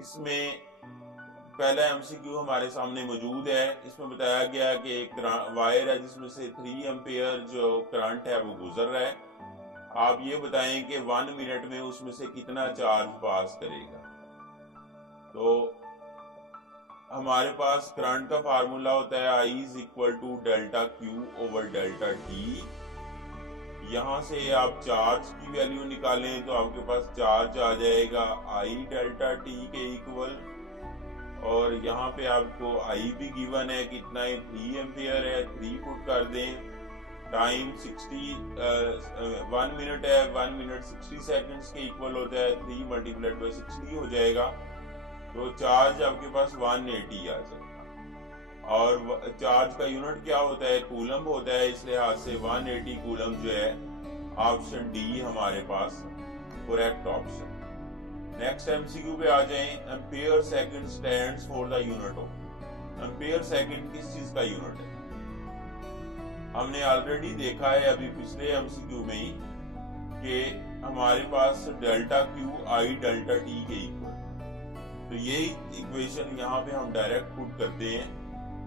इसमें पहला एमसीक्यू हमारे सामने मौजूद है। इसमें बताया गया कि एक वायर है जिसमें से 3 एम्पियर जो करंट है वो गुजर रहा है। आप ये बताएं कि 1 मिनट में उसमें से कितना चार्ज पास करेगा। तो हमारे पास करंट का फार्मूला होता है I is equal to delta Q over delta T. यहां से आप चार्ज की वैल्यू निकालें तो आपके पास चार्ज आ जाएगा I डेल्टा टी के इक्वल, और यहाँ पे आपको I भी गिवन है, कितना है 3 एम्पियर है, 3 पुट कर दें, टाइम 1 मिनट है, 1 मिनट 60 सेकंड्स के इक्वल होता है, 3 मल्टीप्लाइड बाय 60 हो जाएगा। तो चार्ज आपके पास 180 आ जाएगा। और चार्ज का यूनिट क्या होता है, कूलम होता है, इस लिहाज से 180 कूलम जो है ऑप्शन डी हमारे पास करेक्ट ऑप्शन। नेक्स्ट एमसीक्यू पे आ जाएं। Ampere second stands for the unit of. Ampere second किस चीज का यूनिट है? हमने ऑलरेडी देखा है अभी पिछले एमसीक्यू में ही कि हमारे पास delta Q I delta T के इक्वल। तो यही इक्वेशन यहाँ पे हम डायरेक्ट पुट करते हैं,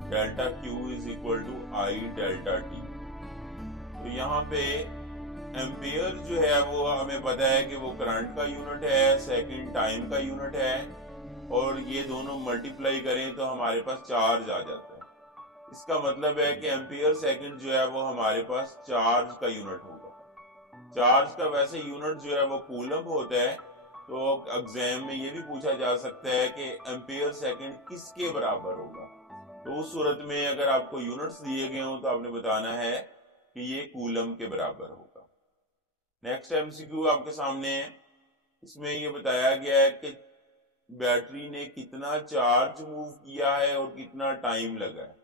delta Q is equal to I delta T. तो यहाँ पे एम्पियर जो है वो हमें पता है कि वो करंट का यूनिट है, सेकंड टाइम का यूनिट है, और ये दोनों मल्टीप्लाई करें तो हमारे पास चार्ज आ जाता है। इसका मतलब है कि एम्पियर सेकंड जो है वो हमारे पास चार्ज का यूनिट होगा। चार्ज का वैसे यूनिट जो है वो कूलम होता है। तो एग्जाम में ये भी पूछा जा सकता है कि एम्पियर सेकंड किसके बराबर होगा। तो उस सूरत में अगर आपको यूनिट्स दिए गए हो तो आपने बताना है कि ये कूलम के बराबर होगा। नेक्स्ट एमसीक्यू आपके सामने है। इसमें ये बताया गया है कि बैटरी ने कितना चार्ज मूव किया है और कितना टाइम लगा है,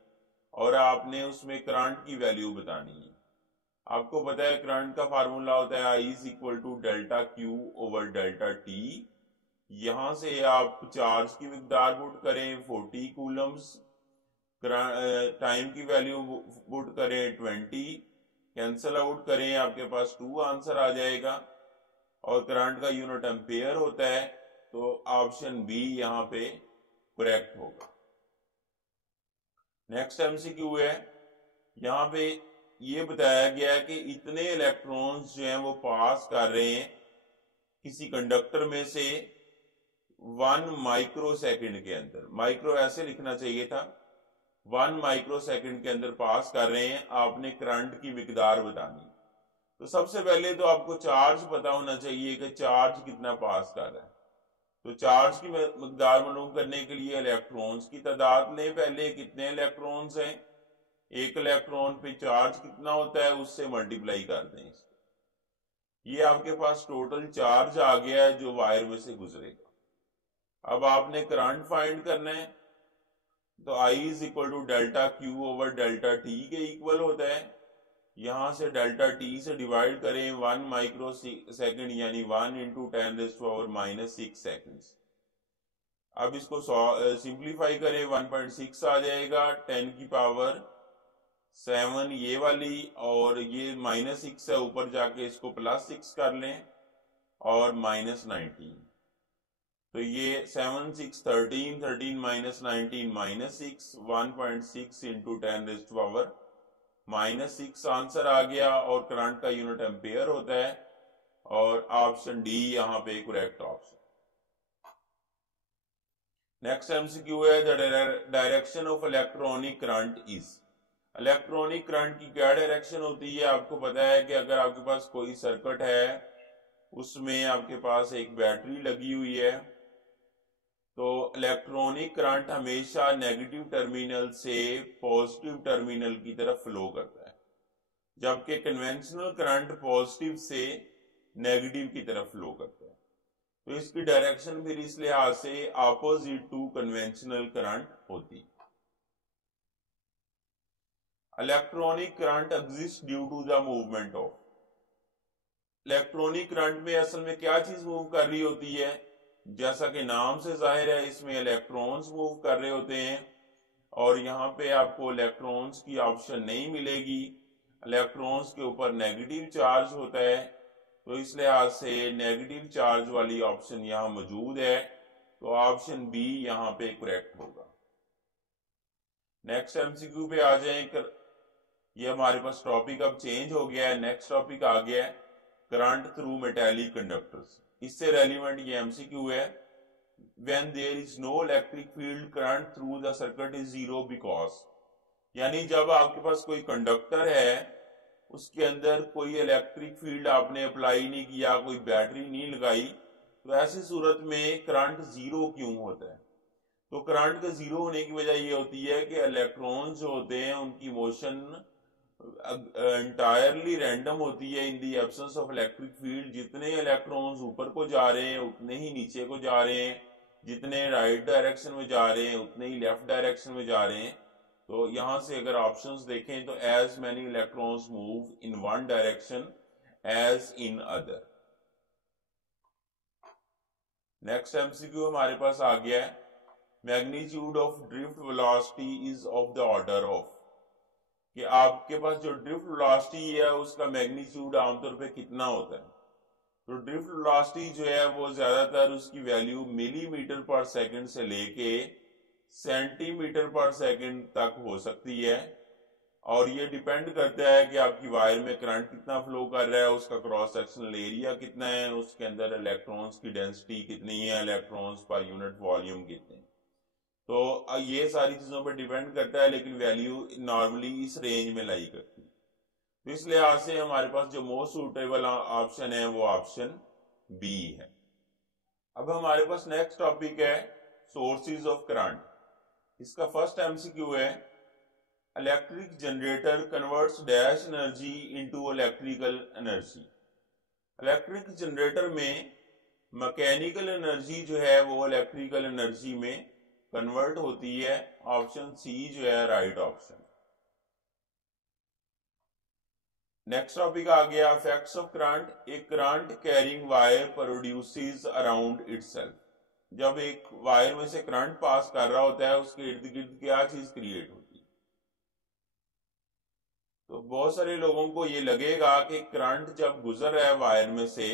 और आपने उसमें करंट की वैल्यू बतानी है। आपको पता है करंट का फार्मूला होता है I is equal to delta Q over delta T. यहां से आप चार्ज की मिकदार पुट करें 40 कूलम्स, टाइम की वैल्यू पुट करें 20, कैंसल आउट करें, आपके पास 2 आंसर आ जाएगा, और करंट का यूनिट एम्पेयर होता है। तो ऑप्शन बी यहाँ पे करेक्ट होगा। नेक्स्ट एमसीक्यू है। यहाँ पे ये बताया गया है कि इतने इलेक्ट्रॉन्स जो हैं वो पास कर रहे हैं किसी कंडक्टर में से 1 माइक्रो सेकंड के अंदर। माइक्रो ऐसे लिखना चाहिए था, 1 माइक्रो सेकंड के अंदर पास कर रहे हैं। आपने करंट की मिकदार बतानी। तो सबसे पहले तो आपको चार्ज पता होना चाहिए कि चार्ज कितना पास कर रहा है। तो चार्ज की मिकदार मालूम करने के लिए इलेक्ट्रॉन्स की तादाद लें पहले, कितने इलेक्ट्रॉन्स हैं, एक इलेक्ट्रॉन पे चार्ज कितना होता है उससे मल्टीप्लाई कर दें। ये आपके पास टोटल चार्ज आ गया है जो वायर में से गुजरेगा। अब आपने करंट फाइंड करना है। तो I is equal to delta Q over delta T के इक्वल होता है। यहां से डेल्टा टी से डिवाइड करें 1 माइक्रो सेकंड यानी 1 इंटू 10⁻⁻6 सेकंड्स। अब इसको सिंप्लीफाई करें, 1.6 आ जाएगा, 10 की पावर 7 ये वाली, और ये -6 है, ऊपर जाके इसको +6 कर लें, और -19। तो ये 7 6 13, 13 -19 -6, 1.6 इंटू 10⁻⁻6 आंसर आ गया, और करंट का यूनिट एम्पेयर होता है, और ऑप्शन डी यहाँ पे करेक्ट ऑप्शन। नेक्स्ट एमसीक्यू है, the direction of electronic current is. Electronic current की क्या डायरेक्शन होती है? आपको पता है कि अगर आपके पास कोई सर्किट है, उसमें आपके पास एक बैटरी लगी हुई है, तो इलेक्ट्रॉनिक करंट हमेशा नेगेटिव टर्मिनल से पॉजिटिव टर्मिनल की तरफ फ्लो करता है, जबकि कन्वेंशनल करंट पॉजिटिव से नेगेटिव की तरफ फ्लो करता है। तो इसकी डायरेक्शन फिर इस लिहाज से अपोजिट टू कन्वेंशनल करंट होती। Electronic current exist due to the movement of. Electronic current में असल में क्या चीज मूव कर रही होती है? जैसा कि नाम से जाहिर है, इसमें इलेक्ट्रॉन्स मूव कर रहे होते हैं, और यहाँ पे आपको इलेक्ट्रॉन्स की ऑप्शन नहीं मिलेगी। इलेक्ट्रॉन्स के ऊपर नेगेटिव चार्ज होता है, तो इस लिहाज से नेगेटिव चार्ज वाली ऑप्शन यहाँ मौजूद है। तो ऑप्शन बी यहाँ पे करेक्ट होगा। नेक्स्ट एमसीक्यू पे आ जाए। ये हमारे पास टॉपिक अब चेंज हो गया है, नेक्स्ट टॉपिक आ गया है करंट थ्रू मेटालिक कंडक्टर्स। इससे रेलिवेंट ये एमसीक्यू है। When there is no electric field current through the circuit is zero because, यानी जब आपके पास कोई कंडक्टर है उसके अंदर कोई इलेक्ट्रिक फील्ड आपने अप्लाई नहीं किया, कोई बैटरी नहीं लगाई, तो ऐसी सूरत में करंट जीरो क्यों होता है? तो करंट के जीरो होने की वजह ये होती है कि इलेक्ट्रॉन्स जो होते हैं उनकी मोशन एंटायरली रैंडम होती है in the absence of electric field. जितने इलेक्ट्रॉन्स ऊपर को जा रहे हैं उतने ही नीचे को जा रहे हैं, जितने राइट डायरेक्शन में जा रहे हैं उतने ही लेफ्ट डायरेक्शन में जा रहे हैं। तो यहां से अगर ऑप्शंस देखें तो as many electrons move in one direction as in other. Next MCQ हमारे पास आ गया है magnitude of drift velocity is of the order of, कि आपके पास जो ड्रिफ्ट वेलोसिटी है उसका मैग्नीट्यूड आमतौर पे कितना होता है। तो ड्रिफ्ट वेलोसिटी जो है वो ज्यादातर उसकी वैल्यू मिलीमीटर पर सेकंड से लेके सेंटीमीटर पर सेकंड तक हो सकती है, और ये डिपेंड करता है कि आपकी वायर में करंट कितना फ्लो कर रहा है, उसका क्रॉस सेक्शनल एरिया कितना है, उसके अंदर इलेक्ट्रॉन्स की डेंसिटी कितनी है, इलेक्ट्रॉन्स पर यूनिट वॉल्यूम कितने। तो ये सारी चीजों पर डिपेंड करता है, लेकिन वैल्यू नॉर्मली इस रेंज में लाई करती है। तो इस लिहाज से हमारे पास जो मोस्ट सूटेबल ऑप्शन है वो ऑप्शन बी है। अब हमारे पास नेक्स्ट टॉपिक है सोर्सेज ऑफ करंट। इसका फर्स्ट एमसीक्यू है electric generator converts dash energy into electrical energy. Electric generator में मैकेनिकल एनर्जी जो है वो इलेक्ट्रिकल एनर्जी में कन्वर्ट होती है। ऑप्शन सी जो है राइट ऑप्शन। नेक्स्ट टॉपिक आ गया इफेक्ट्स ऑफ करंट। एक current carrying wire produces around itself. जब एक वायर में से करंट पास कर रहा होता है उसके इर्द गिर्द क्या चीज क्रिएट होती है? तो बहुत सारे लोगों को ये लगेगा कि करंट जब गुजर रहा है वायर में से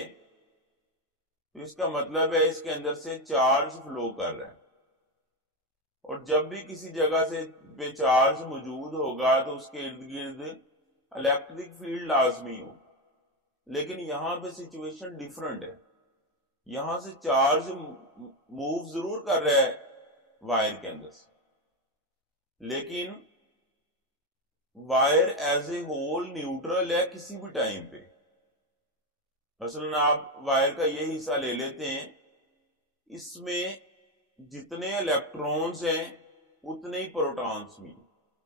तो इसका मतलब है इसके अंदर से चार्ज फ्लो कर रहा है, और जब भी किसी जगह से पे चार्ज मौजूद होगा तो उसके इर्द गिर्द इलेक्ट्रिक फील्ड लाजमी हो। लेकिन यहां पे सिचुएशन डिफरेंट है। यहां से चार्ज मूव जरूर कर रहा है वायर के अंदर से, लेकिन wire as a whole neutral है किसी भी टाइम पे। मसलन आप वायर का ये हिस्सा ले लेते हैं, इसमें जितने इलेक्ट्रॉन्स हैं उतने ही प्रोटॉन्स भी।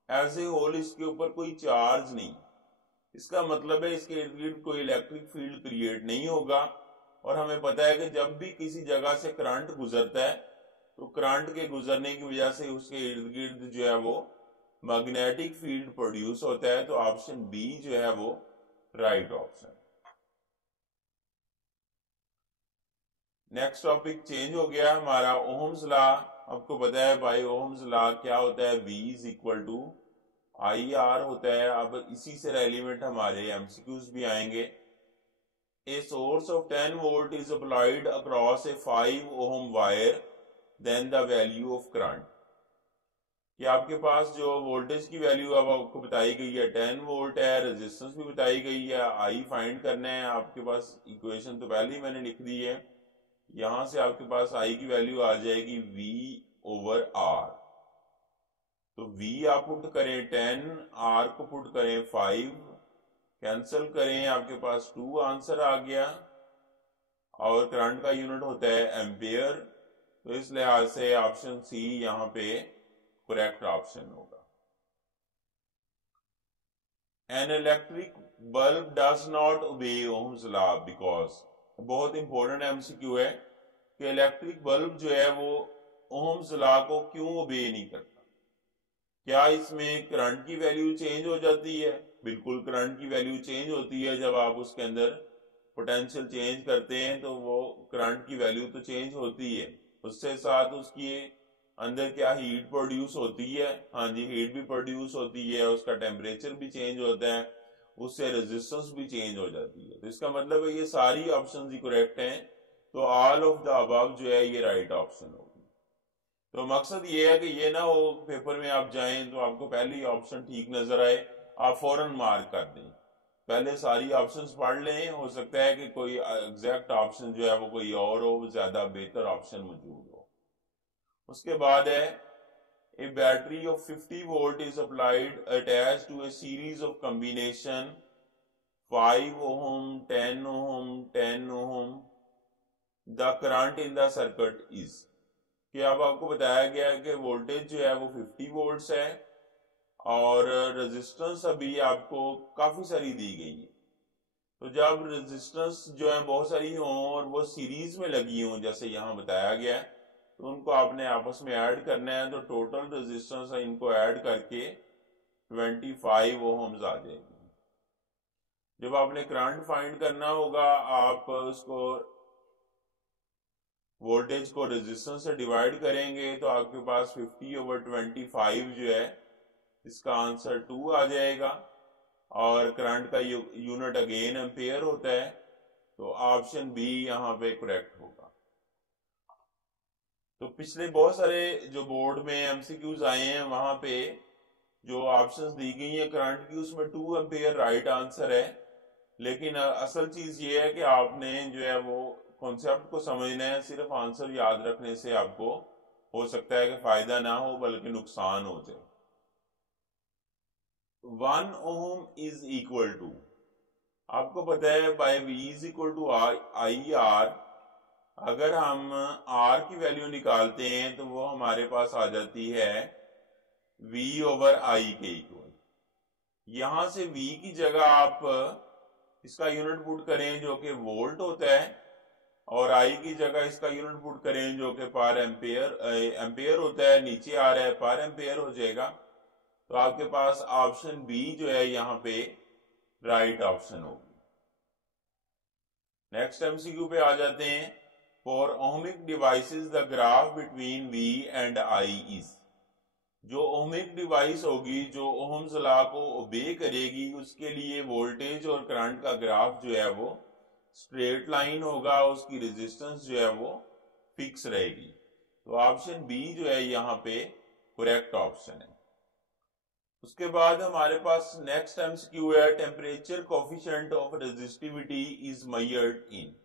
एज ए होल इसके ऊपर कोई चार्ज नहीं। इसका मतलब है इसके इर्द गिर्द कोई इलेक्ट्रिक फील्ड क्रिएट नहीं होगा। और हमें पता है कि जब भी किसी जगह से करंट गुजरता है तो करंट के गुजरने की वजह से उसके इर्द गिर्द जो है वो मैग्नेटिक फील्ड प्रोड्यूस होता है। तो ऑप्शन बी जो है वो right option. Next topic change हो गया हमारा ओहम्स लॉ। आपको पता है भाई ओहम्स लॉ क्या होता है, V is equal to IR होता है। अब इसी से रेलिवेंट हमारे एमसीक्यूज भी आएंगे। A source of 10 volt is applied across a 5 ohm wire, then the value of current। कि आपके पास जो वोल्टेज की वैल्यू अब आपको बताई गई है 10 वोल्ट है, रेजिस्टेंस भी बताई गई है, I फाइंड करना है। आपके पास इक्वेशन तो पहले ही मैंने लिख दी है। यहां से आपके पास I की वैल्यू आ जाएगी V/R। तो V आप पुट करें 10, R को पुट करें 5, कैंसिल करें, आपके पास 2 आंसर आ गया। और करंट का यूनिट होता है एम्पियर। तो इस लिहाज से ऑप्शन सी यहां पे करेक्ट ऑप्शन होगा। An electric bulb does not obey Ohm's law because, बहुत इंपॉर्टेंट एमसीक्यू है कि इलेक्ट्रिक बल्ब जो है वो ओम्स लॉ को क्यों ओबे नहीं करता। क्या इसमें करंट की वैल्यू चेंज हो जाती है? बिल्कुल करंट की वैल्यू चेंज होती है। जब आप उसके अंदर पोटेंशियल चेंज करते हैं तो वो करंट की वैल्यू तो चेंज होती है, उससे साथ उसकी अंदर क्या हीट प्रोड्यूस होती है। हाँ जी, हीट भी प्रोड्यूस होती है, उसका टेम्परेचर भी चेंज होता है, उससे रेजिस्टेंस भी चेंज हो जाती है। तो इसका मतलब है ये सारी ऑप्शन ही करेक्ट हैं। तो ऑल ऑफ द अबव जो है ये राइट ऑप्शन होगी। तो मकसद ये है कि ये ना हो पेपर में आप जाएं तो आपको पहले ही ऑप्शन ठीक नजर आए, आप फौरन मार्क कर दें। पहले सारी ऑप्शंस पढ़ लें, हो सकता है कि कोई एग्जैक्ट ऑप्शन जो है वो कोई और हो, ज्यादा बेहतर ऑप्शन मौजूद हो। उसके बाद है a battery of 50 volt is applied attached to a series of combination 5 ohm, 10 ohm, 10 ohm. The current in the circuit is, कि अब आपको बताया गया है कि वोल्टेज जो है वो 50 वोल्ट्स है और रेजिस्टेंस अभी आपको काफी सारी दी गई है। तो जब रेजिस्टेंस जो है बहुत सारी हों और वो सीरीज में लगी हों जैसे यहाँ बताया गया है, तो उनको आपने आपस में ऐड करना है। तो टोटल रेजिस्टेंस है, इनको ऐड करके 25 ओहम्स आ जाएगी। जब आपने करंट फाइंड करना होगा, आप उसको वोल्टेज को रेजिस्टेंस से डिवाइड करेंगे तो आपके पास 50/25 जो है इसका आंसर 2 आ जाएगा। और करंट का यूनिट अगेन एम्पेयर होता है, तो ऑप्शन बी यहाँ पे करेक्ट होगा। तो पिछले बहुत सारे जो बोर्ड में एमसीक्यूज आए हैं वहां पे जो ऑप्शंस दी गई है करंट की, उसमें 2 एम्पेयर राइट आंसर है। लेकिन असल चीज ये है कि आपने जो है वो कॉन्सेप्ट को समझना है, सिर्फ आंसर याद रखने से आपको हो सकता है कि फायदा ना हो बल्कि नुकसान हो जाए। 1 ओम इज इक्वल टू, आपको पता है by V is equal to I R. अगर हम R की वैल्यू निकालते हैं तो वो हमारे पास आ जाती है V/I के इक्वल। यहां से V की जगह आप इसका यूनिट पुट करें जो कि वोल्ट होता है, और I की जगह इसका यूनिट पुट करें जो कि पर एम्पेयर होता है, नीचे आ रहा है पर एम्पेयर हो जाएगा। तो आपके पास ऑप्शन बी जो है यहाँ पे राइट ऑप्शन होगी। नेक्स्ट एमसीक्यू पे आ जाते हैं। For ohmic devices the graph between V and I is, जो ओहमिक डिवाइस होगी जो ओहम्स लॉ को ओबे करेगी उसके लिए वोल्टेज और करंट का ग्राफ जो है वो स्ट्रेट लाइन होगा, उसकी रेजिस्टेंस जो है वो फिक्स रहेगी। तो ऑप्शन बी जो है यहाँ पे करेक्ट ऑप्शन है। उसके बाद हमारे पास नेक्स्ट एमसीक्यू है temperature coefficient of resistivity is measured in,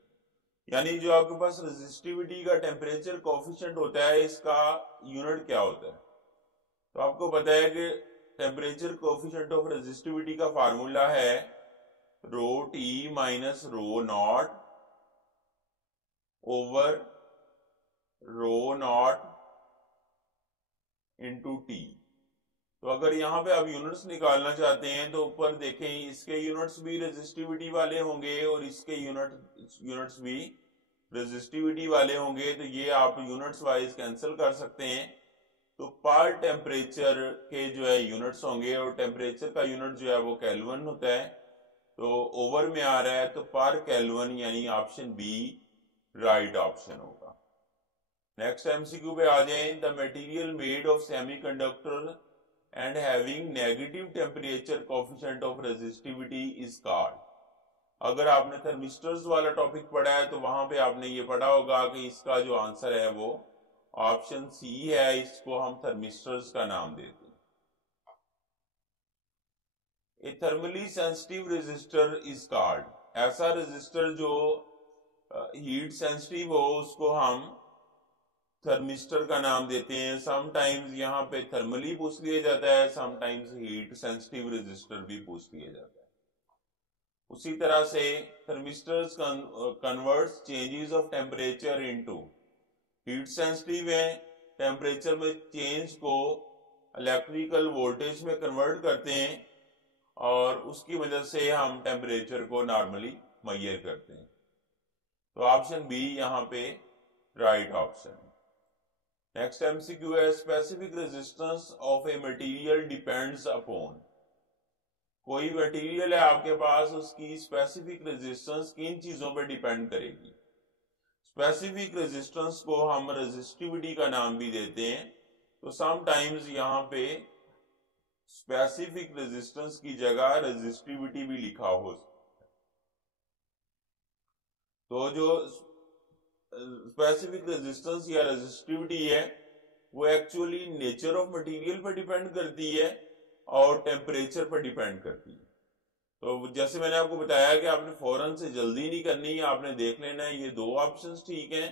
यानी जो आपके पास रेजिस्टिविटी का टेम्परेचर कोफिशिएंट होता है इसका यूनिट क्या होता है। तो आपको पता है कि टेम्परेचर कोफिशिएंट ऑफ रेजिस्टिविटी का फार्मूला है rho T minus rho naught over rho naught into T. तो अगर यहाँ पे आप यूनिट्स निकालना चाहते हैं तो ऊपर देखें, इसके यूनिट्स भी रेजिस्टिविटी वाले होंगे और इसके यूनिट्स भी रेजिस्टिविटी वाले होंगे। तो ये आप यूनिट्स वाइज कैंसिल कर सकते हैं। तो पर टेम्परेचर के जो है यूनिट्स होंगे और टेम्परेचर का यूनिट जो है वो केल्विन होता है, तो ओवर में आ रहा है तो पर केल्विन, यानी ऑप्शन बी राइट ऑप्शन होगा। नेक्स्ट एमसीक्यू पे आ जाए। The material made of semiconductor and having negative temperature coefficient of resistivity is called. अगर आपने थर्मिस्टर्स वाला टॉपिक पढ़ा है तो वहां पे आपने ये पढ़ा होगा कि इसका जो आंसर है वो ऑप्शन सी है, इसको हम थर्मिस्टर्स का नाम देते हैं। A thermally sensitive resistor is called, ऐसा रेजिस्टर जो हीट सेंसिटिव हो उसको हम थर्मिस्टर का नाम देते हैं। समटाइम्स यहाँ पे थर्मली पूछ लिया जाता है, समटाइम्स हीट सेंसिटिव रेजिस्टर भी पूछ लिया जाता है। उसी तरह से thermistors converts changes of temperature into, heat sensitive है, टेम्परेचर में चेंज को इलेक्ट्रिकल वोल्टेज में कन्वर्ट करते हैं और उसकी वजह से हम टेम्परेचर को नॉर्मली मेजर करते हैं। तो ऑप्शन बी यहाँ पे राइट ऑप्शन है। नेक्स्ट एमसीक्यू है specific resistance of a material depends upon, कोई मटेरियल है आपके पास, उसकी स्पेसिफिक रेजिस्टेंस किन चीजों पर डिपेंड करेगी। स्पेसिफिक रेजिस्टेंस को हम रेजिस्टिविटी का नाम भी देते हैं। तो समटाइम्स यहाँ पे स्पेसिफिक रेजिस्टेंस की जगह रेजिस्टिविटी भी लिखा हो। तो जो स्पेसिफिक रेजिस्टेंस या रेजिस्टिविटी है वो एक्चुअली नेचर ऑफ मटेरियल पर डिपेंड करती है और टेम्परेचर पर डिपेंड करती है। तो जैसे मैंने आपको बताया कि आपने फौरन से जल्दी नहीं करनी, आपने देख लेना है। ये दो ऑप्शंस ठीक हैं,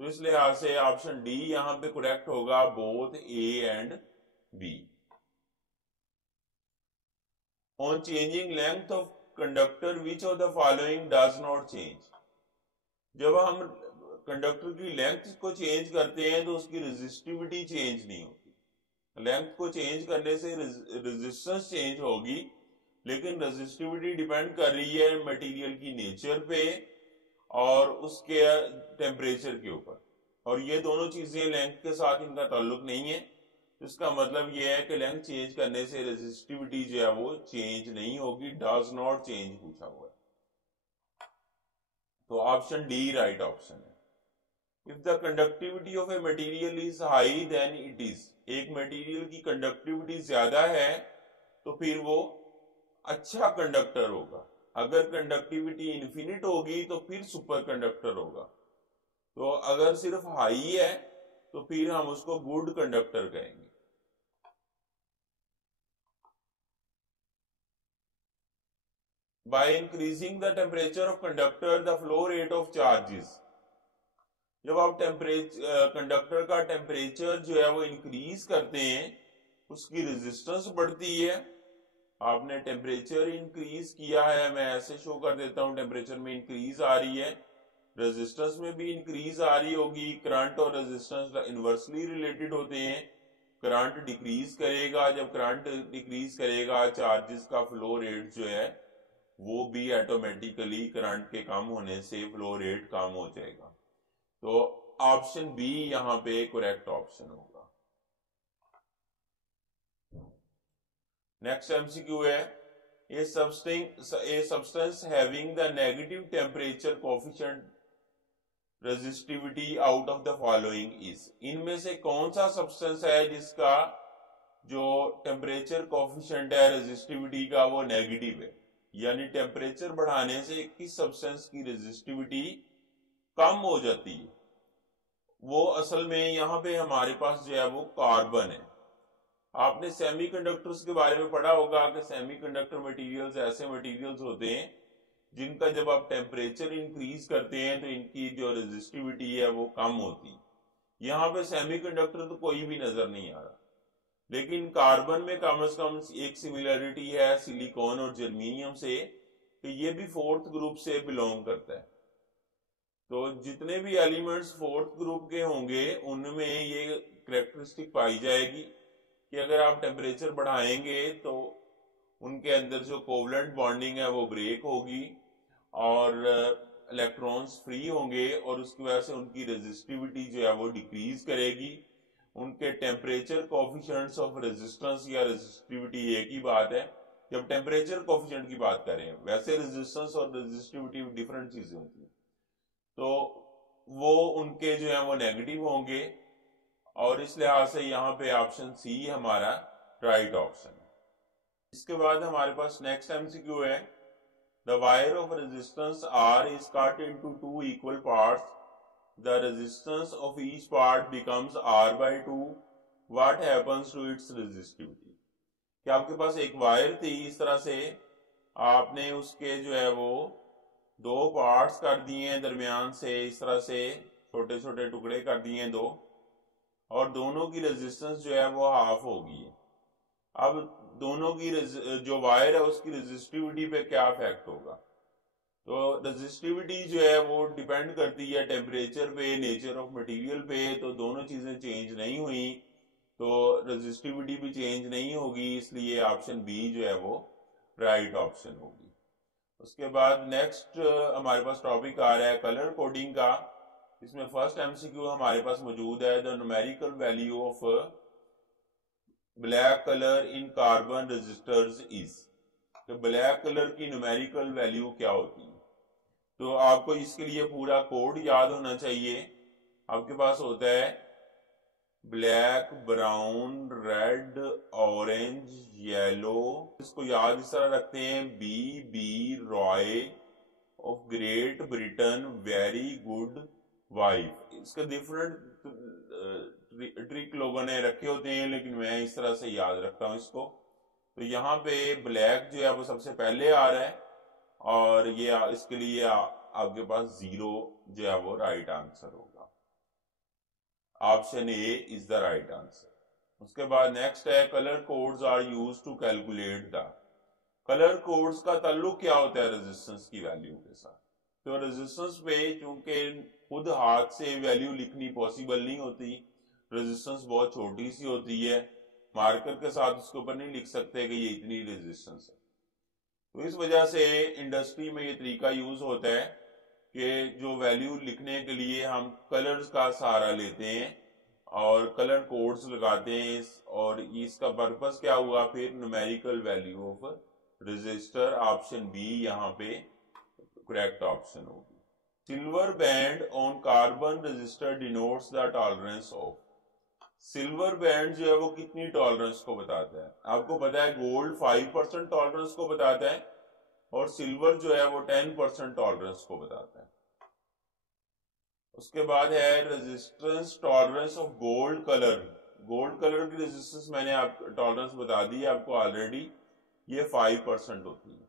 तो इस लिहाज से ऑप्शन डी यहां पे करेक्ट होगा, both A and B. On changing length of conductor which of the following does not change. जब हम कंडक्टर की लेंथ को चेंज करते हैं तो उसकी रेजिस्टिविटी चेंज नहीं होती। लेंथ को चेंज करने से रेजिस्टेंस चेंज होगी, लेकिन रेजिस्टिविटी डिपेंड कर रही है मटेरियल की नेचर पे और उसके टेम्परेचर के ऊपर, और ये दोनों चीजें लेंथ के साथ इनका ताल्लुक नहीं है। इसका मतलब ये है कि लेंथ चेंज करने से रेजिस्टिविटी जो है वो चेंज नहीं होगी, डज नॉट चेंज पूछा हुआ है। तो ऑप्शन डी राइट ऑप्शन है। If the conductivity of a material is high then it is, एक मटेरियल की कंडक्टिविटी ज्यादा है तो फिर वो अच्छा कंडक्टर होगा। अगर कंडक्टिविटी इन्फिनिट होगी तो फिर सुपर कंडक्टर होगा। तो अगर सिर्फ हाई है तो फिर हम उसको गुड कंडक्टर कहेंगे। By increasing the temperature of conductor the flow rate of charges. जब आप कंडक्टर का टेम्परेचर जो है वो इंक्रीज करते हैं, उसकी रेजिस्टेंस बढ़ती है। आपने टेम्परेचर इंक्रीज किया है, मैं ऐसे शो कर देता हूं, टेम्परेचर में इंक्रीज आ रही है, रेजिस्टेंस में भी इंक्रीज आ रही होगी। करंट और रेजिस्टेंस इनवर्सली रिलेटेड होते हैं। करंट डिक्रीज करेगा, जब करंट डिक्रीज करेगा चार्जेस का फ्लो रेट जो है वो भी ऑटोमेटिकली करंट के कम होने से फ्लो रेट कम हो जाएगा। तो ऑप्शन बी यहां पे करेक्ट ऑप्शन होगा। नेक्स्ट एमसीक्यू है, ए substance having the negative temperature coefficient resistivity out of the following is. इनमें से कौन सा सब्सटेंस है जिसका जो टेम्परेचर कोफिशिएंट है रेजिस्टिविटी का वो नेगेटिव है, यानी टेम्परेचर बढ़ाने से किस सब्सटेंस की रेजिस्टिविटी कम हो जाती है। वो असल में यहां पे हमारे पास जो है वो कार्बन है। आपने सेमीकंडक्टर्स के बारे में पढ़ा होगा कि सेमीकंडक्टर मटेरियल्स ऐसे मटेरियल्स होते हैं जिनका जब आप टेम्परेचर इंक्रीज करते हैं तो इनकी जो रेजिस्टिविटी है वो कम होती है। यहाँ पे सेमीकंडक्टर तो कोई भी नजर नहीं आ रहा, लेकिन कार्बन में कम से कम एक सिमिलरिटी है सिलिकॉन और जर्मीनियम से, कि ये भी फोर्थ ग्रुप से बिलोंग करता है। तो जितने भी एलिमेंट्स फोर्थ ग्रुप के होंगे उनमें ये कैरेक्टरिस्टिक पाई जाएगी कि अगर आप टेम्परेचर बढ़ाएंगे तो उनके अंदर जो कोवलेंट बॉन्डिंग है वो ब्रेक होगी और इलेक्ट्रॉन्स फ्री होंगे, और उसकी वजह से उनकी रेजिस्टिविटी जो है वो डिक्रीज करेगी। उनके टेम्परेचर कोफिशिएंट्स ऑफ रेजिस्टेंस या रेजिस्टिविटी एक ही बात है जब टेम्परेचर कोफिशिएंट की बात करें। वैसे रेजिस्टेंस और रेजिस्टिविटी डिफरेंट चीजें होती हैं, तो वो उनके जो है वो नेगेटिव होंगे, और इस लिहाज से यहाँ पे ऑप्शन सी हमारा राइट ऑप्शन है। इसके बाद हमारे पास नेक्स्ट एमसीक्यू है, the wire of resistance R is cut into two equal parts, the resistance of each part becomes r/2, what happens to its resistivity. कि आपके पास एक वायर थी, इस तरह से आपने उसके जो है वो दो पार्ट्स कर दिए हैं, दरमियान से इस तरह से छोटे छोटे टुकड़े कर दिए हैं दो, और दोनों की रेजिस्टेंस जो है वो हाफ होगी। अब दोनों की जो वायर है उसकी रेजिस्टिविटी पे क्या इफेक्ट होगा। तो रेजिस्टिविटी जो है वो डिपेंड करती है टेम्परेचर पे, नेचर ऑफ मटेरियल पे। तो दोनों चीजें चेंज नहीं हुई तो रेजिस्टिविटी भी चेंज नहीं होगी, इसलिए ऑप्शन बी जो है वो राइट ऑप्शन होगी। उसके बाद नेक्स्ट हमारे पास टॉपिक आ रहा है कलर कोडिंग का। इसमें फर्स्ट एमसीक्यू हमारे पास मौजूद है, the numerical value of black colour in carbon resistors is. तो ब्लैक कलर की न्यूमेरिकल वैल्यू क्या होती है। तो आपको इसके लिए पूरा कोड याद होना चाहिए। आपके पास होता है black, brown, red, orange, yellow. इसको याद इस तरह रखते हैं, B ROY of Great Britain very good wife. इसका डिफरेंट ट्रिक लोगों ने रखे होते हैं, लेकिन मैं इस तरह से याद रखता हूं इसको। तो यहाँ पे ब्लैक जो है वो सबसे पहले आ रहा है, और ये इसके लिए आपके पास 0 जो है वो राइट आंसर होगा। Option A is the right answer. उसके बाद नेक्स्ट है, colour codes are use to calculate the. Colour codes का ताल्लुक क्या होता है रेजिस्टेंस की वैल्यू के साथ? तो रेजिस्टेंस पे चूंकि खुद हाथ से वैल्यू लिखनी पॉसिबल नहीं होती, रेजिस्टेंस बहुत छोटी सी होती है, मार्कर के साथ उसके ऊपर नहीं लिख सकते कि ये इतनी रेजिस्टेंस है। तो इस वजह से इंडस्ट्री में ये तरीका यूज होता है कि जो वैल्यू लिखने के लिए हम कलर्स का सहारा लेते हैं और कलर कोड्स लगाते हैं, और इसका पर्पस क्या हुआ फिर, numerical value of resistor. Option B यहाँ पे करेक्ट ऑप्शन होगी। Silver band on carbon resistor denotes the tolerance of. Silver band जो है वो कितनी टॉलरेंस को बताता है? आपको पता है गोल्ड 5% टॉलरेंस को बताता है, और सिल्वर जो है वो 10% टॉलरेंस को बताता है। उसके बाद है resistance tolerance of gold colour. Gold colour की रेजिस्टेंस मैंने आप टॉलरेंस बता दी है आपको ऑलरेडी, ये 5% होती है।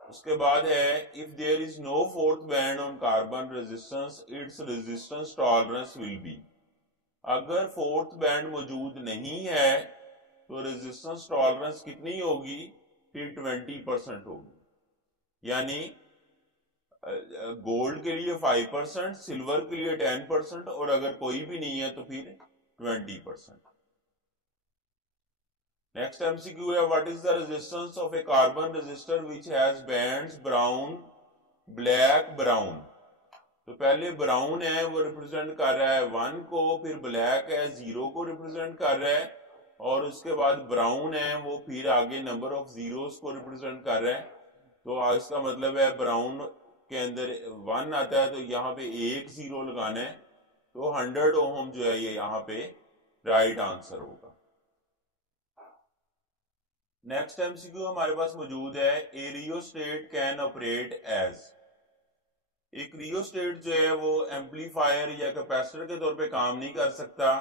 उसके बाद है, if there is no fourth band on carbon resistance its resistance tolerance will be. अगर फोर्थ बैंड मौजूद नहीं है तो रेजिस्टेंस टॉलरेंस कितनी होगी? फिर 20% होगी। यानी गोल्ड के लिए 5%, सिल्वर के लिए 10%, और अगर कोई भी नहीं है तो फिर 20%। नेक्स्ट एमसीक्यू है, what is the resistance of a carbon resistor which has bands brown, black, brown. तो पहले ब्राउन है वो रिप्रेजेंट कर रहा है 1 को, फिर ब्लैक है 0 को रिप्रेजेंट कर रहा है, और उसके बाद ब्राउन है वो फिर आगे नंबर ऑफ जीरोस को रिप्रेजेंट कर रहा है। तो इसका मतलब है ब्राउन के अंदर 1 आता है, तो यहाँ पे 1 0 लगाना है, तो 100 ओम जो है ये यहाँ पे राइट आंसर होगा। नेक्स्ट एमसीक्यू हमारे पास मौजूद है, ए रियोस्टेट कैन ऑपरेट एज। एक रियोस्टेट जो है वो एम्पलीफायर या कैपेसिटर के तौर पे काम नहीं कर सकता,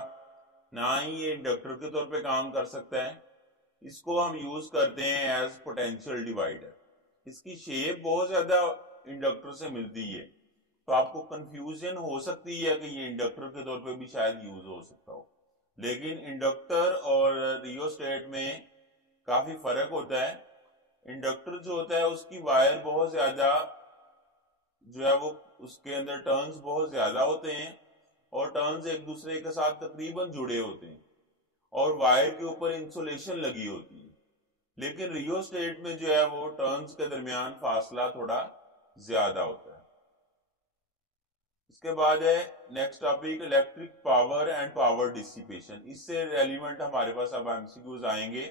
ना ही ये इंडक्टर के तौर पे काम कर सकता है। इसको हम यूज करते हैं एज पोटेंशियल डिवाइडर। इसकी शेप बहुत ज्यादा इंडक्टर से मिलती है, तो आपको कंफ्यूजन हो सकती है कि ये इंडक्टर के तौर पे भी शायद यूज हो सकता हो, लेकिन इंडक्टर और रियोस्टेट में काफी फर्क होता है। इंडक्टर जो होता है उसकी वायर बहुत ज्यादा जो है वो, उसके अंदर टर्न्स बहुत ज्यादा होते हैं, और टर्न्स एक दूसरे के साथ तकरीबन जुड़े होते हैं, और वायर के ऊपर इंसुलेशन लगी होती है। लेकिन रियोस्टेट में जो है वो टर्न्स के दरमियान फासला थोड़ा ज्यादा होता है। इसके बाद है next topic, electric power and power dissipation. इससे रेलिवेंट हमारे पास अब एमसीक्यूज आएंगे।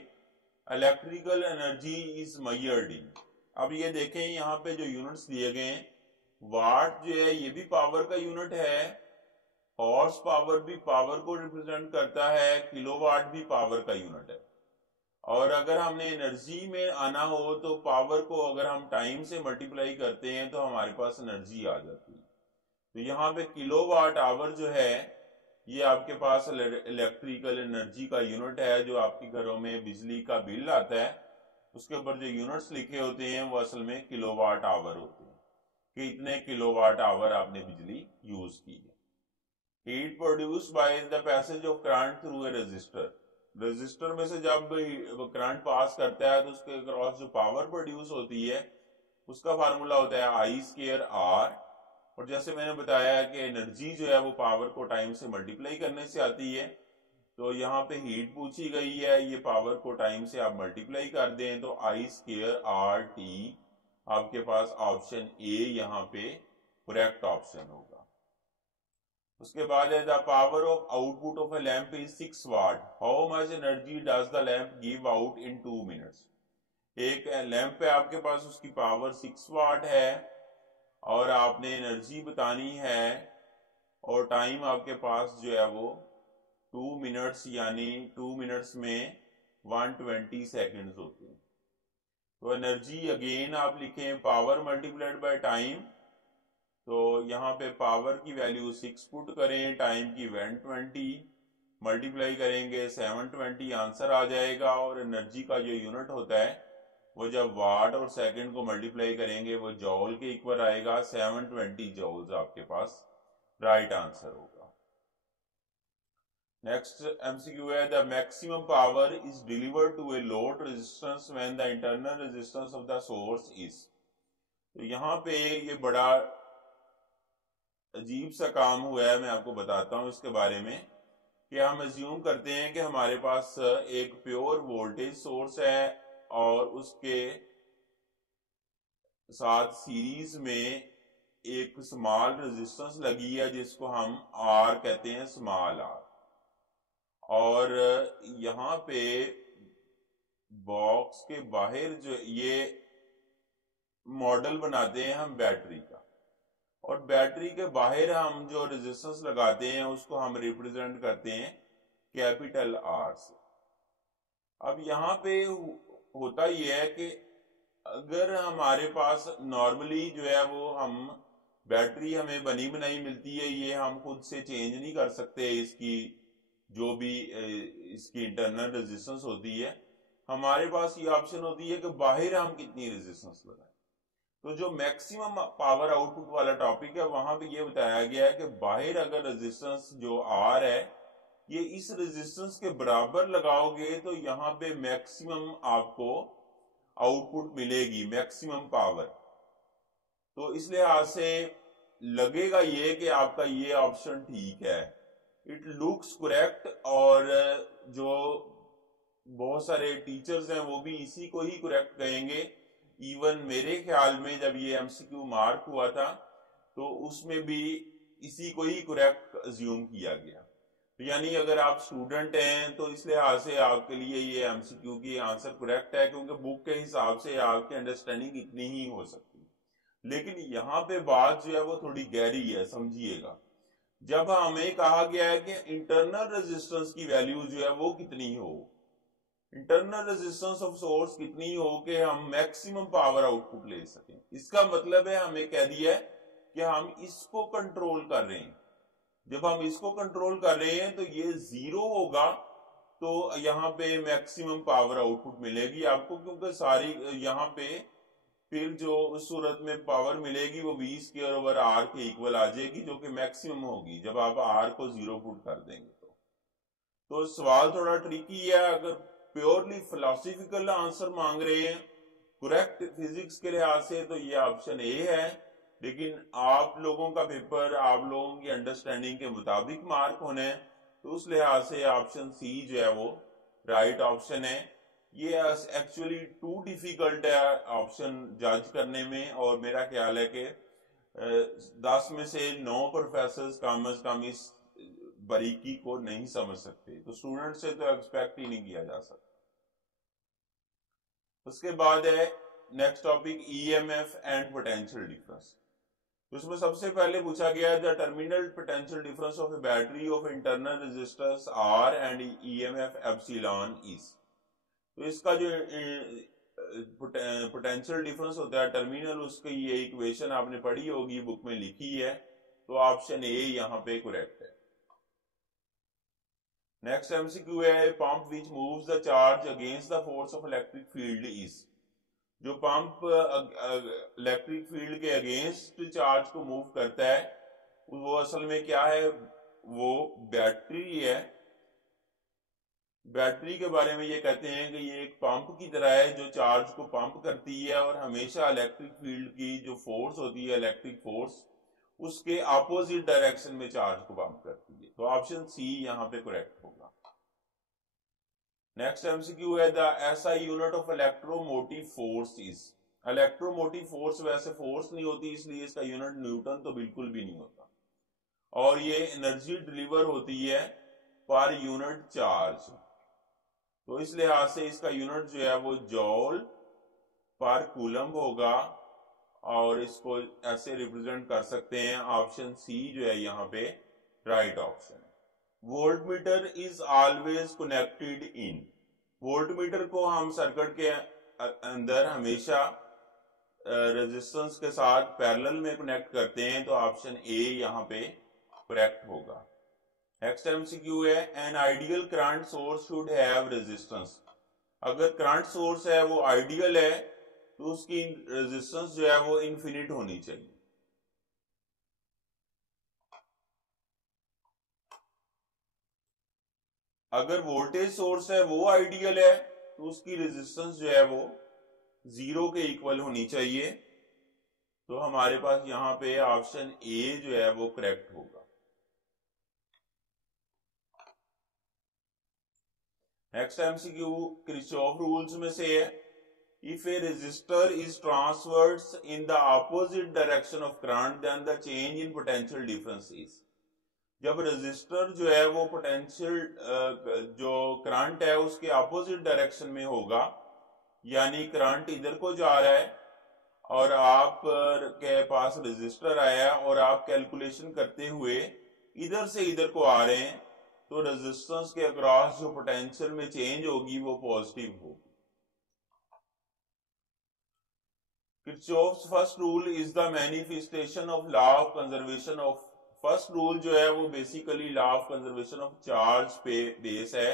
Electrical energy is measured in. अब ये देखें यहाँ पे जो यूनिट्स दिए गए हैं, वाट जो है ये भी पावर का यूनिट है, हॉर्स पावर भी पावर को रिप्रेजेंट करता है, किलोवाट भी पावर का यूनिट है। और अगर हमने एनर्जी में आना हो तो पावर को अगर हम टाइम से मल्टीप्लाई करते हैं तो हमारे पास एनर्जी आ जाती है। तो यहाँ पे किलोवाट आवर जो है ये आपके पास इलेक्ट्रिकल एनर्जी का यूनिट है। जो आपके घरों में बिजली का बिल आता है उसके ऊपर जो यूनिट्स लिखे होते हैं वो असल में किलोवाट आवर होते हैं, कि इतने किलोवाट आवर आपने बिजली यूज की है। Heat produced by the passage of current through a resistor. Resistor में से जब करंट पास करता है तो उसके क्रॉस जो पावर प्रोड्यूस होती है उसका फार्मूला होता है आई स्क्वायर आर। और जैसे मैंने बताया कि एनर्जी जो है वो पावर को टाइम से मल्टीप्लाई करने से आती है, तो यहाँ पे हीट पूछी गई है, ये पावर को टाइम से आप मल्टीप्लाई कर दें तो आई स्क्वायर आर टी आपके पास ऑप्शन ए यहाँ पे करेक्ट ऑप्शन होगा। उसके बाद है the power of output of a lamp is 6 watt, how much energy does the lamp give out in 2 minutes. एक लैंप है आपके पास, उसकी पावर 6 वाट है और आपने एनर्जी बतानी है, और टाइम आपके पास जो है वो 2 मिनट्स, यानी 2 मिनट्स में 120 सेकेंड्स होते हैं। तो एनर्जी अगेन आप लिखें पावर मल्टीप्लाइड बाय टाइम, तो यहाँ पे पावर की वैल्यू 6 पुट करें, टाइम की 120 मल्टीप्लाई करेंगे 720, आंसर आ जाएगा। और एनर्जी का जो यूनिट होता है वो जब वाट और सेकंड को मल्टीप्लाई करेंगे वो जॉल के इक्वल आएगा। 720 जॉल्स आपके पास राइट आंसर होगा। नेक्स्ट एमसीक्यू है, the maximum power is delivered to a load resistance when the internal resistance of the source is. तो यहाँ पे ये बड़ा अजीब सा काम हुआ है, मैं आपको बताता हूँ इसके बारे में। कि हम अज्यूम करते हैं कि हमारे पास एक प्योर वोल्टेज सोर्स है और उसके साथ सीरीज में एक स्मॉल रेजिस्टेंस लगी है जिसको हम आर कहते हैं, स्मॉल आर। और यहाँ पे बॉक्स के बाहर जो ये मॉडल बनाते हैं हम बैटरी का, और बैटरी के बाहर हम जो रेजिस्टेंस लगाते हैं उसको हम रिप्रेजेंट करते हैं कैपिटल आर से। अब यहाँ पे होता यह है कि अगर हमारे पास नॉर्मली जो है वो हम बैटरी हमें बनी बनाई मिलती है, ये हम खुद से चेंज नहीं कर सकते, इसकी जो भी इसकी इंटरनल रेजिस्टेंस होती है, हमारे पास ये ऑप्शन होती है कि बाहर हम कितनी रेजिस्टेंस लगाएं। तो जो मैक्सिमम पावर आउटपुट वाला टॉपिक है वहां पे ये बताया गया है कि बाहर अगर रेजिस्टेंस जो आर है ये इस रेजिस्टेंस के बराबर लगाओगे तो यहाँ पे मैक्सिमम आपको आउटपुट मिलेगी, मैक्सिमम पावर। तो इस लिहाज से लगेगा ये कि आपका ये ऑप्शन ठीक है, इट लुक्स करेक्ट। और जो बहुत सारे टीचर्स हैं वो भी इसी को ही करेक्ट कहेंगे। इवन मेरे ख्याल में जब ये एमसीक्यू मार्क हुआ था तो उसमें भी इसी को ही करेक्ट अज्यूम किया गया। तो यानी अगर आप स्टूडेंट हैं तो इस लिहाज से आपके लिए ये एमसीक्यू की आंसर करेक्ट है, क्योंकि बुक के हिसाब से आपकी अंडरस्टैंडिंग इतनी ही हो सकती है। लेकिन यहाँ पे बात जो है वो थोड़ी गहरी है, समझिएगा। जब हमें कहा गया है कि इंटरनल रेजिस्टेंस की वैल्यू जो है वो कितनी हो, इंटरनल रेजिस्टेंस ऑफ सोर्स कितनी हो कि हम मैक्सिमम पावर आउटपुट ले सकें, इसका मतलब है हमें कह दिया है कि हम इसको कंट्रोल कर रहे हैं। जब हम इसको कंट्रोल कर रहे हैं तो ये 0 होगा तो यहाँ पे मैक्सिमम पावर आउटपुट मिलेगी आपको, क्योंकि सारी यहाँ पे फिर जो उस सूरत में पावर मिलेगी वो v स्क्वायर ओवर आर के इक्वल आ जाएगी, जो कि मैक्सिमम होगी जब आप आर को 0 पुट कर देंगे। तो सवाल थोड़ा ट्रिकी है। अगर प्योरली फिलोसफिकल आंसर मांग रहे हैं करेक्ट फिजिक्स के लिहाज से तो ये ऑप्शन ए है, लेकिन आप लोगों का पेपर आप लोगों की अंडरस्टैंडिंग के मुताबिक मार्क होना है, तो उस लिहाज से ऑप्शन सी जो है वो राइट ऑप्शन है। ये एक्चुअली टू डिफिकल्ट है ऑप्शन जज करने में, और मेरा ख्याल है कि 10 में से 9 प्रोफेसर कम अज कम इस बारीकी को नहीं समझ सकते, तो स्टूडेंट से तो एक्सपेक्ट ही नहीं किया जा सकता। उसके बाद है next topic EMF and potential difference. तो इसमें सबसे पहले पूछा गया है the terminal potential difference of A battery of internal resistance R and EMF epsilon is. तो इसका जो पोटेंशियल डिफरेंस होता है टर्मिनल, उसकी ये इक्वेशन आपने पढ़ी होगी, बुक में लिखी है। तो ऑप्शन ए यहाँ पे करेक्ट है। नेक्स्ट एमसीक्यू है pump which moves the charge against the force of electric field is. जो पंप इलेक्ट्रिक फील्ड के अगेंस्ट चार्ज को मूव करता है वो असल में क्या है, वो बैटरी है। बैटरी के बारे में ये कहते हैं कि ये एक पंप की तरह है जो चार्ज को पंप करती है, और हमेशा इलेक्ट्रिक फील्ड की जो फोर्स होती है, इलेक्ट्रिक फोर्स, उसके अपोजिट डायरेक्शन में चार्ज को पंप करती है। तो ऑप्शन सी यहाँ पे करेक्ट होगा। नेक्स्ट एमसीक्यू है the SI unit of electromotive force is. Electromotive force वैसे फोर्स नहीं होती, इसलिए इसका यूनिट न्यूटन तो बिल्कुल भी नहीं होता, और ये एनर्जी डिलीवर होती है पर यूनिट चार्ज। तो इस लिहाज से इसका यूनिट जो है वो जॉल पर कूलम्ब होगा, और इसको ऐसे रिप्रेजेंट कर सकते हैं। ऑप्शन सी जो है यहाँ पे राइट ऑप्शन है। Voltmeter is always connected in. Voltmeter को हम सर्किट के अंदर हमेशा रेजिस्टेंस के साथ पैरेलल में कनेक्ट करते हैं तो ऑप्शन ए यहाँ पे करेक्ट होगा। नेक्स्ट एमसीक्यू है, an ideal current source should have resistance. अगर करंट सोर्स है वो आइडियल है तो उसकी रेजिस्टेंस जो है वो इनफिनिट होनी चाहिए। अगर वोल्टेज सोर्स है वो आइडियल है तो उसकी रेजिस्टेंस जो है वो 0 के इक्वल होनी चाहिए। तो हमारे पास यहां पे ऑप्शन ए जो है वो करेक्ट होगा। नेक्स्ट एमसीक्यू किरचॉफ रूल्स में से है, if a resistor is transverse in the opposite direction of current then the change in potential difference is. जब रेजिस्टर जो है वो पोटेंशियल जो करंट है उसके अपोजिट डायरेक्शन में होगा, यानी करंट इधर को जा रहा है और आप के पास रेजिस्टर आया है और आप कैलकुलेशन करते हुए इधर से इधर को आ रहे हैं, तो रेजिस्टेंस के अक्रॉस जो पोटेंशियल में चेंज होगी वो पॉजिटिव होगी। Kirchhoff's first rule is the manifestation of law of conservation of. First rule जो है वो basically law of conservation of charge पे बेस है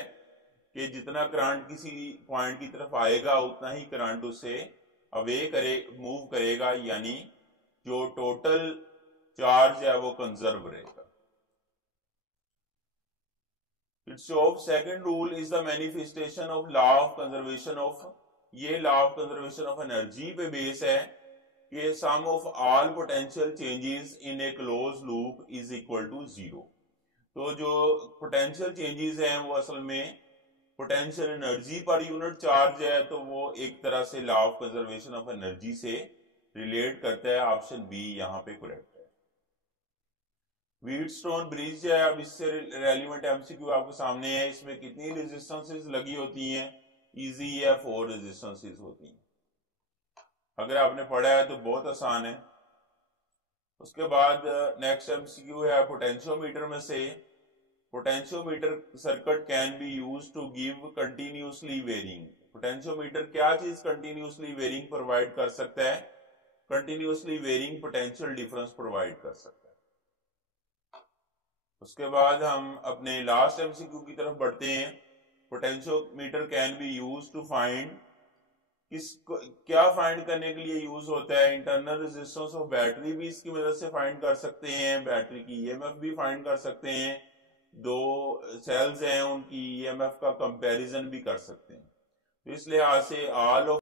कि जितना करंट किसी पॉइंट की तरफ आएगा उतना ही करंट उसे अवे मूव करेगा, यानी जो टोटल चार्ज है वो कंजर्व रहेगा। Kirchhoff second rule is the manifestation of law of conservation of. ये law of conservation of energy पे बेस है कि sum of all potential changes in a close loop is equal to 0। तो जो potential changes हैं वो असल में potential energy per unit charge है, तो वो एक तरह से law of conservation of energy से रिलेट करता है। ऑप्शन बी यहाँ पे करेक्ट है। व्हीटस्टोन ब्रिज है, अब इससे रेलिवेंट एमसीक्यू आपके सामने है। इसमें कितनी रेजिस्टेंसेस लगी होती हैं? इजी है, 4 रेजिस्टेंसेस होती हैं। अगर आपने पढ़ा है तो बहुत आसान है। उसके बाद नेक्स्ट एमसीक्यू है पोटेंशियोमीटर में से, potentiometer circuit can be used to give continuously varying. Potentiometer क्या चीज कंटिन्यूअसली वेरिंग प्रोवाइड कर सकता है? Continuously varying potential difference provide कर सकता है। उसके बाद हम अपने लास्ट एमसीक्यू की तरफ बढ़ते हैं। Potentiometer can be used to find, क्या फाइंड करने के लिए यूज होता है? इंटरनल रेजिस्टेंस ऑफ बैटरी भी इसकी मदद से फाइंड कर सकते हैं, बैटरी की ईएमएफ भी फाइंड कर सकते हैं, दो सेल्स हैं उनकी ईएमएफ का कंपैरिजन भी कर सकते हैं। तो इस लिहाज से ऑल ऑफ